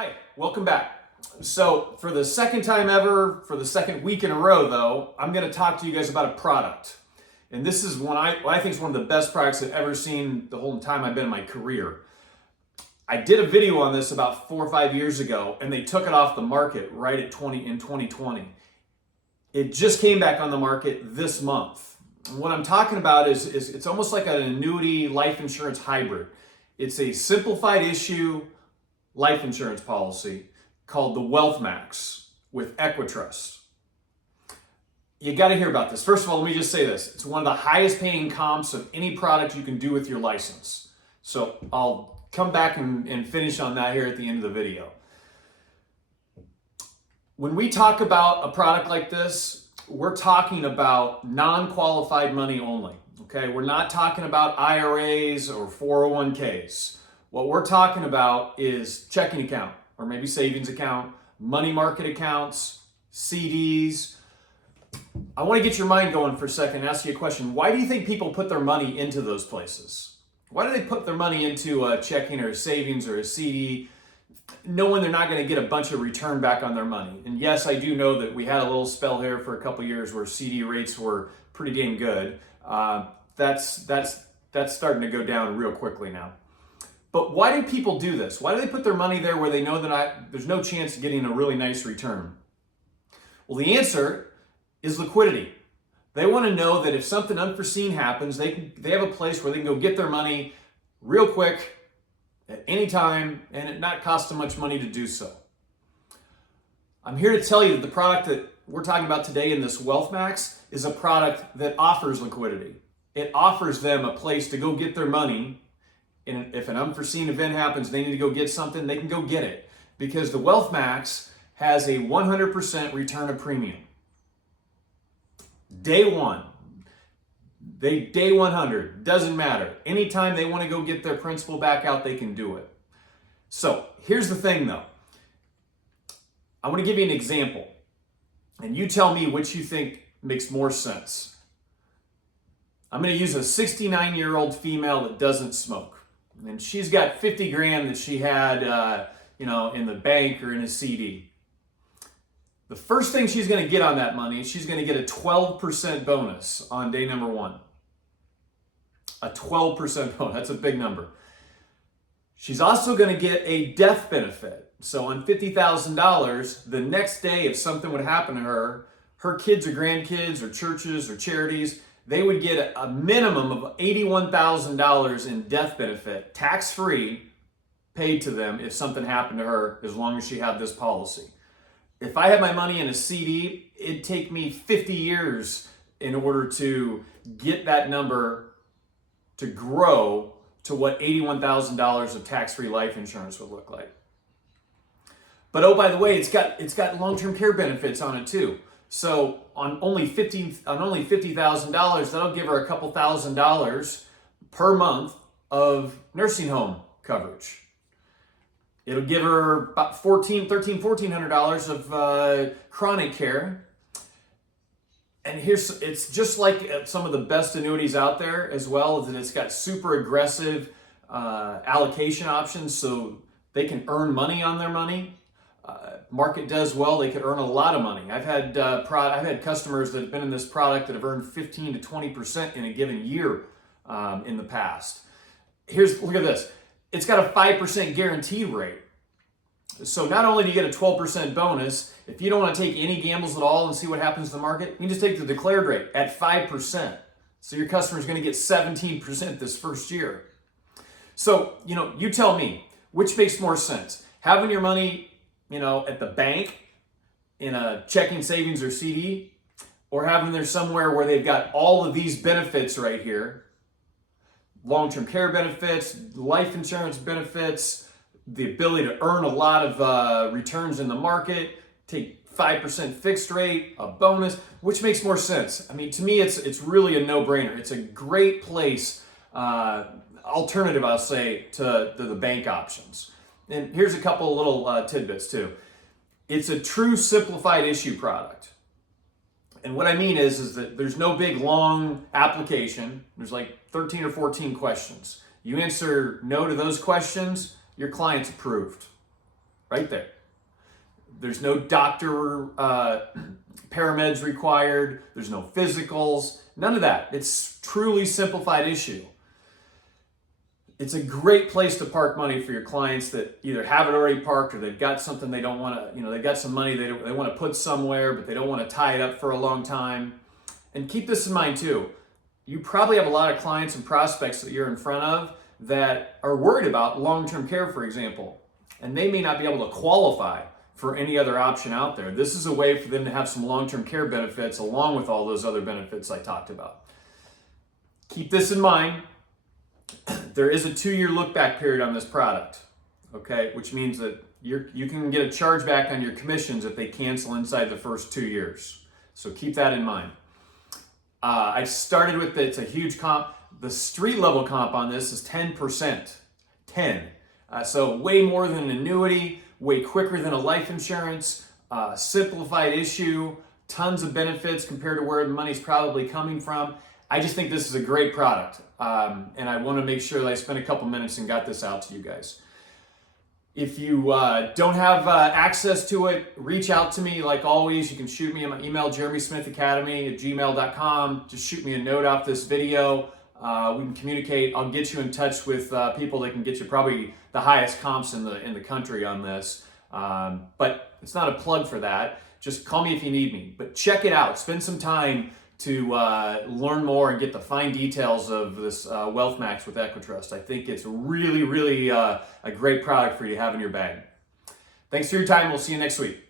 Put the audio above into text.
Hi, welcome back. So for the second time ever, for the second week in a row though, I'm going to talk to you guys about a product. And this is what I think is one of the best products I've ever seen the whole time I've been in my career. I did a video on this about 4 or 5 years ago, and they took it off the market right at 2020. It just came back on the market this month. And what I'm talking about is it's almost like an annuity life insurance hybrid. It's a simplified issue life insurance policy called the WealthMax with Equitrust. You got to hear about this. First of all, let me just say this. It's one of the highest paying comps of any product you can do with your license. So I'll come back and finish on that here at the end of the video. When we talk about a product like this, we're talking about non-qualified money only. Okay, we're not talking about IRAs or 401ks. What we're talking about is checking account or maybe savings account, money market accounts, CDs. I want to get your mind going for a second and ask you a question. Why do you think people put their money into those places? Why do they put their money into a checking or a savings or a CD, knowing they're not going to get a bunch of return back on their money? And yes, I do know that we had a little spell here for a couple years where CD rates were pretty dang good. That's starting to go down real quickly now. But why do people do this? Why do they put their money there where they know there's no chance of getting a really nice return? Well, the answer is liquidity. They want to know that if something unforeseen happens, they have a place where they can go get their money real quick at any time and it not cost them much money to do so. I'm here to tell you that the product that we're talking about today in this WealthMax is a product that offers liquidity. It offers them a place to go get their money. And if an unforeseen event happens, they need to go get something, they can go get it. Because the WealthMax has a 100% return of premium. Day one. Day 100. Doesn't matter. Anytime they want to go get their principal back out, they can do it. So here's the thing though. I want to give you an example. And you tell me which you think makes more sense. I'm going to use a 69-year-old female that doesn't smoke. And she's got 50 grand that she had, in the bank or in a CD. The first thing she's going to get on that money, she's going to get a 12% bonus on day number one. A 12% bonus, that's a big number. She's also going to get a death benefit. So on $50,000, the next day if something would happen to her, her kids or grandkids or churches or charities, they would get a minimum of $81,000 in death benefit, tax-free, paid to them if something happened to her as long as she had this policy. If I had my money in a CD, it'd take me 50 years in order to get that number to grow to what $81,000 of tax-free life insurance would look like. But oh, by the way, it's got long-term care benefits on it too. So on only $50,000, that'll give her a couple $1,000s per month of nursing home coverage. It'll give her about $1,400 of chronic care. And it's just like some of the best annuities out there as well, that it's got super aggressive allocation options so they can earn money on their money. Market does well, they could earn a lot of money. I've had customers that have been in this product that have earned 15 to 20% in a given year in the past. Look at this. It's got a 5% guaranteed rate. So not only do you get a 12% bonus, if you don't want to take any gambles at all and see what happens to the market, you can just take the declared rate at 5%. So your customer is going to get 17% this first year. So, you tell me, which makes more sense? Having your money at the bank in a checking, savings, or CD, or having there somewhere where they've got all of these benefits right here, long-term care benefits, life insurance benefits, the ability to earn a lot of returns in the market, take 5% fixed rate, a bonus, which makes more sense? I mean, to me, it's really a no-brainer. It's a great place, alternative, I'll say, to the bank options. And here's a couple little tidbits too. It's a true simplified issue product. And what I mean is that there's no big long application. There's like 13 or 14 questions. You answer no to those questions, your client's approved. right there. There's no doctor parameds required. There's no physicals, none of that. It's truly simplified issue. It's a great place to park money for your clients that either have it already parked or they've got something they don't want to, they've got some money they want to put somewhere, but they don't want to tie it up for a long time. And keep this in mind too. You probably have a lot of clients and prospects that you're in front of that are worried about long-term care, for example, and they may not be able to qualify for any other option out there. This is a way for them to have some long-term care benefits along with all those other benefits I talked about. Keep this in mind. There is a 2-year look-back period on this product, okay? Which means that you can get a chargeback on your commissions if they cancel inside the first 2 years. So keep that in mind. I started with it's a huge comp. The street level comp on this is 10%. 10. So way more than an annuity, way quicker than a life insurance, simplified issue, tons of benefits compared to where the money's probably coming from. I just think this is a great product, and I want to make sure that I spent a couple minutes and got this out to you guys. If you don't have access to it, reach out to me. Like always, you can shoot me an email, jeremysmithacademy@gmail.com. Just shoot me a note off this video. We can communicate. I'll get you in touch with people that can get you probably the highest comps in the country on this. But it's not a plug for that. Just call me if you need me. But check it out. Spend some time to learn more and get the fine details of this WealthMax with Equitrust. I think it's really, really a great product for you to have in your bag. Thanks for your time. We'll see you next week.